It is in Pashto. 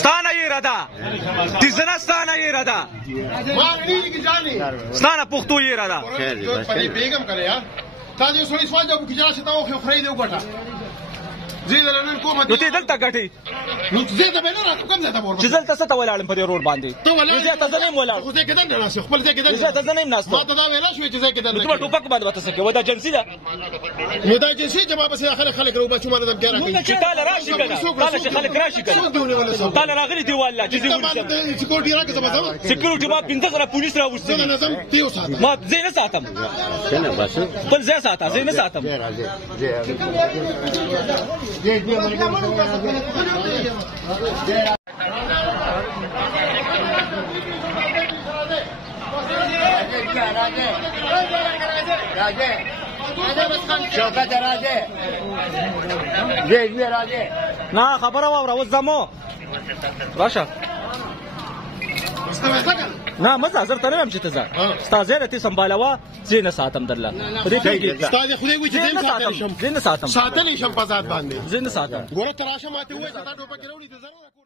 ستانه یې ردا تیزنه ستانه یې ردا ستانه پښتو یې ردا پدې پیغام کړی یا تا دې سړی سوال جواب کیږي چې تا خو خړې دی وګټه زه دلته کومه نو ته دلته غټي نو زه ته بل راکوم کوم ځای ته ورته چې دلته څه ته ولاړم په دې روډ باندې ته ولاړ زه ته نه ولاړ خو زه کېدل نه راځي خپل ځای کېدل زه ته نه ناست ما ته دا ویلا شو چې زه کېدل نو ته ټوپک باندې وته سکه ودا جنسي ده نو دا جنسي جواب سره خلک رو بچو ماده دم کېره چې تعالی راشي کنه تعالی چې خلک راشي کنه تعالی راغلي دی والله چې دې سکیورټي راکې زما سکیورټي ما 15 غره پولیس راوستي زه نظم تیو ساتم ما زه نه ساتم څنګه بس خپل ځای ساته زه نه ساتم شوکت راځه دې راځه نه خبره واوره اوس زمو راشه نه مزه زر ته نه ویم چې ته ځه ستا ځای ته سمبالوه زه نه ساتم درله په دې کې ستا دې خدای وي چې دې ساتل شم زه نه ساتم ساتل شم په ذات باندې زه نه ساتم ګوره تراشه ماته وای چې تا ټوپک راوړي ته زره